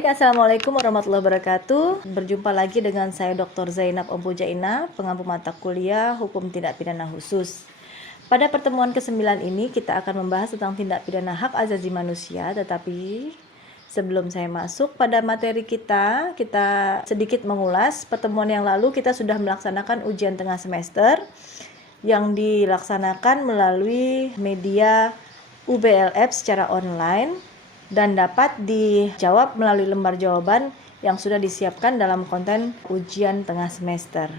Baik, Assalamualaikum warahmatullahi wabarakatuh. Berjumpa lagi dengan saya Dr. Zainab Ompujaina, pengampu mata kuliah Hukum Tindak Pidana Khusus. Pada pertemuan ke-9 ini kita akan membahas tentang tindak pidana hak asasi manusia, tetapi sebelum saya masuk pada materi kita sedikit mengulas. Pertemuan yang lalu kita sudah melaksanakan ujian tengah semester yang dilaksanakan melalui media UBLF secara online dan dapat dijawab melalui lembar jawaban yang sudah disiapkan dalam konten ujian tengah semester.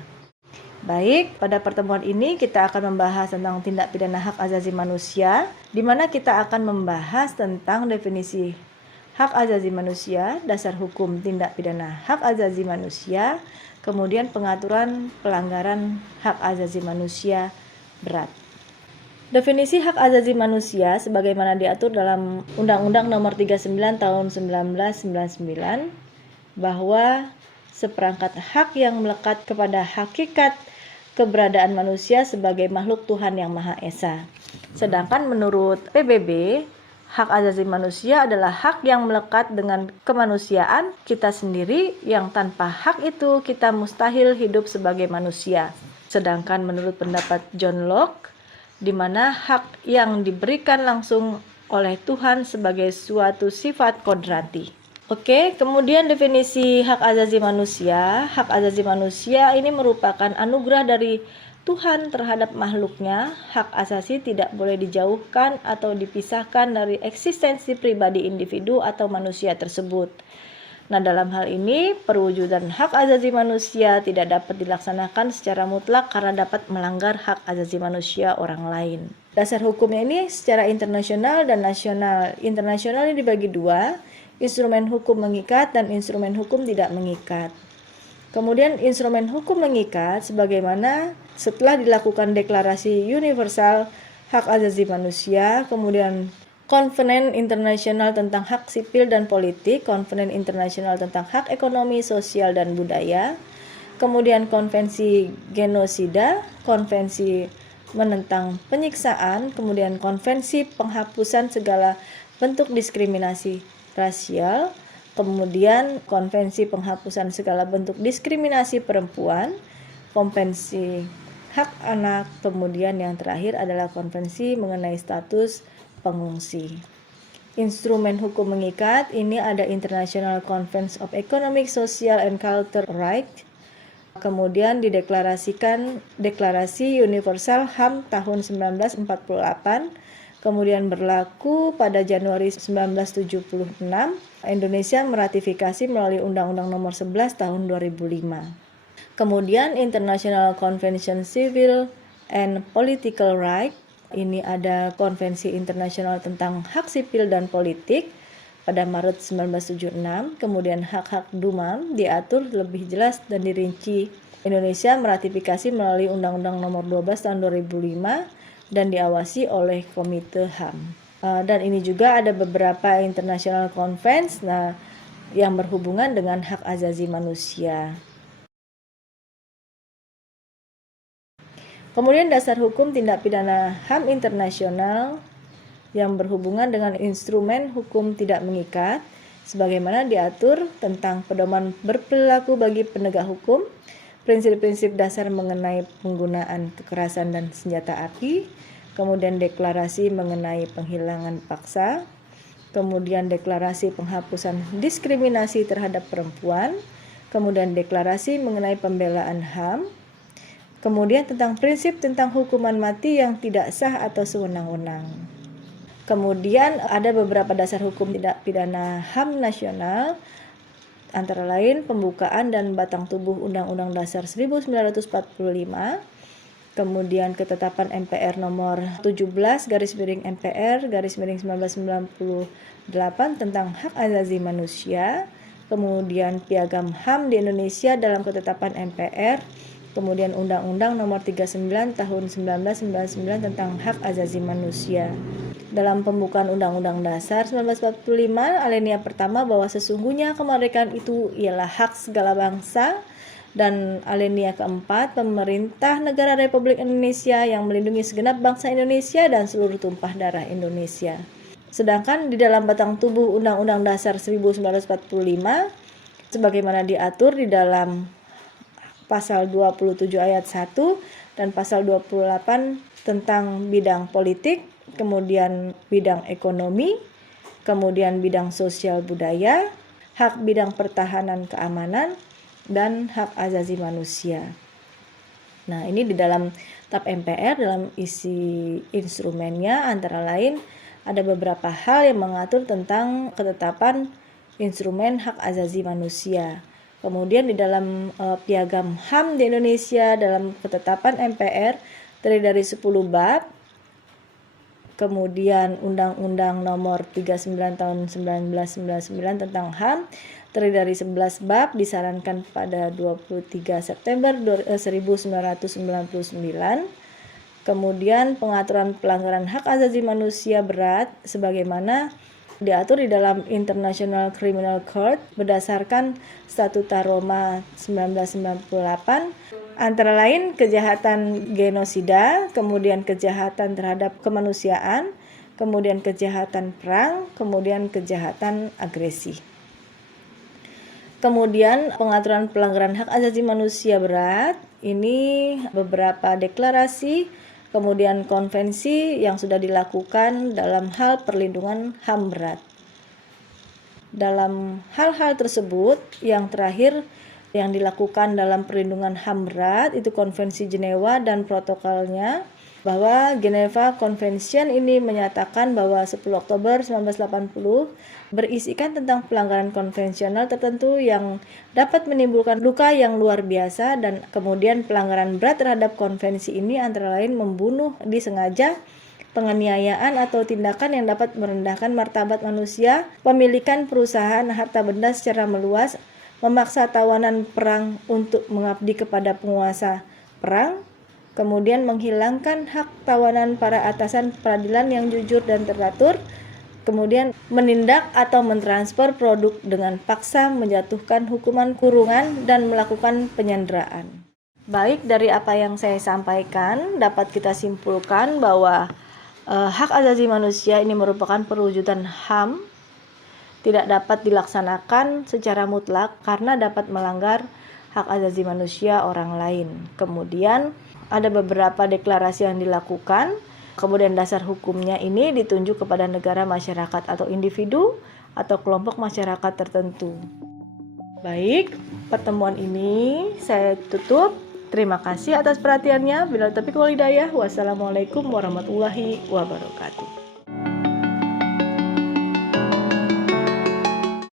Baik, pada pertemuan ini kita akan membahas tentang tindak pidana hak asasi manusia, di mana kita akan membahas tentang definisi hak asasi manusia, dasar hukum tindak pidana hak asasi manusia, kemudian pengaturan pelanggaran hak asasi manusia berat. Definisi hak asasi manusia sebagaimana diatur dalam Undang-Undang Nomor 39 Tahun 1999 bahwa seperangkat hak yang melekat kepada hakikat keberadaan manusia sebagai makhluk Tuhan yang Maha Esa. Sedangkan menurut PBB, hak asasi manusia adalah hak yang melekat dengan kemanusiaan kita sendiri yang tanpa hak itu kita mustahil hidup sebagai manusia. Sedangkan menurut pendapat John Locke, di mana hak yang diberikan langsung oleh Tuhan sebagai suatu sifat kodrati. Oke, kemudian definisi hak asasi manusia. Hak asasi manusia ini merupakan anugerah dari Tuhan terhadap makhluknya. Hak asasi tidak boleh dijauhkan atau dipisahkan dari eksistensi pribadi individu atau manusia tersebut. Nah, dalam hal ini, perwujudan hak asasi manusia tidak dapat dilaksanakan secara mutlak karena dapat melanggar hak asasi manusia orang lain. Dasar hukumnya ini secara internasional dan nasional. Internasional ini dibagi dua, instrumen hukum mengikat dan instrumen hukum tidak mengikat. Kemudian instrumen hukum mengikat sebagaimana setelah dilakukan deklarasi universal hak asasi manusia, kemudian Konvenen Internasional tentang Hak Sipil dan Politik, Konvenen Internasional tentang Hak Ekonomi, Sosial, dan Budaya, kemudian Konvensi Genosida, Konvensi Menentang Penyiksaan, kemudian Konvensi Penghapusan Segala Bentuk Diskriminasi Rasial, kemudian Konvensi Penghapusan Segala Bentuk Diskriminasi Perempuan, Konvensi Hak Anak, kemudian yang terakhir adalah Konvensi mengenai status pengungsi. Instrumen hukum mengikat ini ada International Conference of Economic, Social, and Cultural Rights. Kemudian dideklarasikan Deklarasi Universal HAM tahun 1948. Kemudian berlaku pada Januari 1976. Indonesia meratifikasi melalui Undang-Undang Nomor 11 tahun 2005. Kemudian International Convention Civil and Political Rights. Ini ada Konvensi Internasional tentang Hak Sipil dan Politik pada Maret 1976. Kemudian hak-hak DUMAM diatur lebih jelas dan dirinci. Indonesia meratifikasi melalui Undang-Undang Nomor 12 tahun 2005 dan diawasi oleh Komite HAM. Dan ini juga ada beberapa international conference yang berhubungan dengan hak asasi manusia. Kemudian dasar hukum tindak pidana HAM internasional yang berhubungan dengan instrumen hukum tidak mengikat sebagaimana diatur tentang pedoman berperilaku bagi penegak hukum, prinsip-prinsip dasar mengenai penggunaan kekerasan dan senjata api, kemudian deklarasi mengenai penghilangan paksa, kemudian deklarasi penghapusan diskriminasi terhadap perempuan, kemudian deklarasi mengenai pembelaan HAM, kemudian tentang prinsip tentang hukuman mati yang tidak sah atau sewenang-wenang. Kemudian ada beberapa dasar hukum tindak pidana HAM nasional, antara lain pembukaan dan batang tubuh Undang-Undang Dasar 1945, kemudian ketetapan MPR nomor 17/MPR/1998 tentang hak asasi manusia, kemudian Piagam HAM di Indonesia dalam ketetapan MPR, kemudian Undang-Undang Nomor 39 Tahun 1999 tentang Hak Asasi Manusia. Dalam pembukaan Undang-Undang Dasar 1945, alinea pertama bahwa sesungguhnya kemerdekaan itu ialah hak segala bangsa, dan alinea keempat, pemerintah negara Republik Indonesia yang melindungi segenap bangsa Indonesia dan seluruh tumpah darah Indonesia. Sedangkan di dalam batang tubuh Undang-Undang Dasar 1945 sebagaimana diatur di dalam pasal 27 ayat 1 dan pasal 28 tentang bidang politik, kemudian bidang ekonomi, kemudian bidang sosial budaya, hak bidang pertahanan keamanan, dan hak asasi manusia. Nah, ini di dalam TAP MPR dalam isi instrumennya antara lain ada beberapa hal yang mengatur tentang ketetapan instrumen hak asasi manusia. Kemudian di dalam Piagam HAM di Indonesia dalam ketetapan MPR terdiri dari 10 bab. Kemudian Undang-Undang Nomor 39 Tahun 1999 tentang HAM terdiri dari 11 bab disarankan pada 23 September 1999. Kemudian pengaturan pelanggaran hak asasi manusia berat sebagaimana diatur di dalam International Criminal Court berdasarkan Statuta Roma 1998, antara lain kejahatan genosida, kemudian kejahatan terhadap kemanusiaan, kemudian kejahatan perang, kemudian kejahatan agresi. Kemudian pengaturan pelanggaran hak asasi manusia berat, ini beberapa deklarasi, kemudian konvensi yang sudah dilakukan dalam hal perlindungan HAM berat. Dalam hal-hal tersebut, yang terakhir yang dilakukan dalam perlindungan HAM berat itu Konvensi Jenewa dan protokolnya, bahwa Geneva Convention ini menyatakan bahwa 10 Oktober 1980 berisikan tentang pelanggaran konvensional tertentu yang dapat menimbulkan luka yang luar biasa, dan kemudian pelanggaran berat terhadap konvensi ini antara lain membunuh disengaja, penganiayaan atau tindakan yang dapat merendahkan martabat manusia, pemilikan perusahaan harta benda secara meluas, memaksa tawanan perang untuk mengabdi kepada penguasa perang, kemudian menghilangkan hak tawanan para atasan peradilan yang jujur dan teratur, kemudian menindak atau mentransfer produk dengan paksa, menjatuhkan hukuman kurungan, dan melakukan penyanderaan. Baik, dari apa yang saya sampaikan dapat kita simpulkan bahwa hak asasi manusia ini merupakan perwujudan HAM, tidak dapat dilaksanakan secara mutlak karena dapat melanggar hak asasi manusia orang lain. Kemudian ada beberapa deklarasi yang dilakukan, kemudian dasar hukumnya ini ditunjuk kepada negara, masyarakat, atau individu atau kelompok masyarakat tertentu. Baik, pertemuan ini saya tutup. Terima kasih atas perhatiannya. Bila taufiq wal hidayah. Wassalamualaikum warahmatullahi wabarakatuh.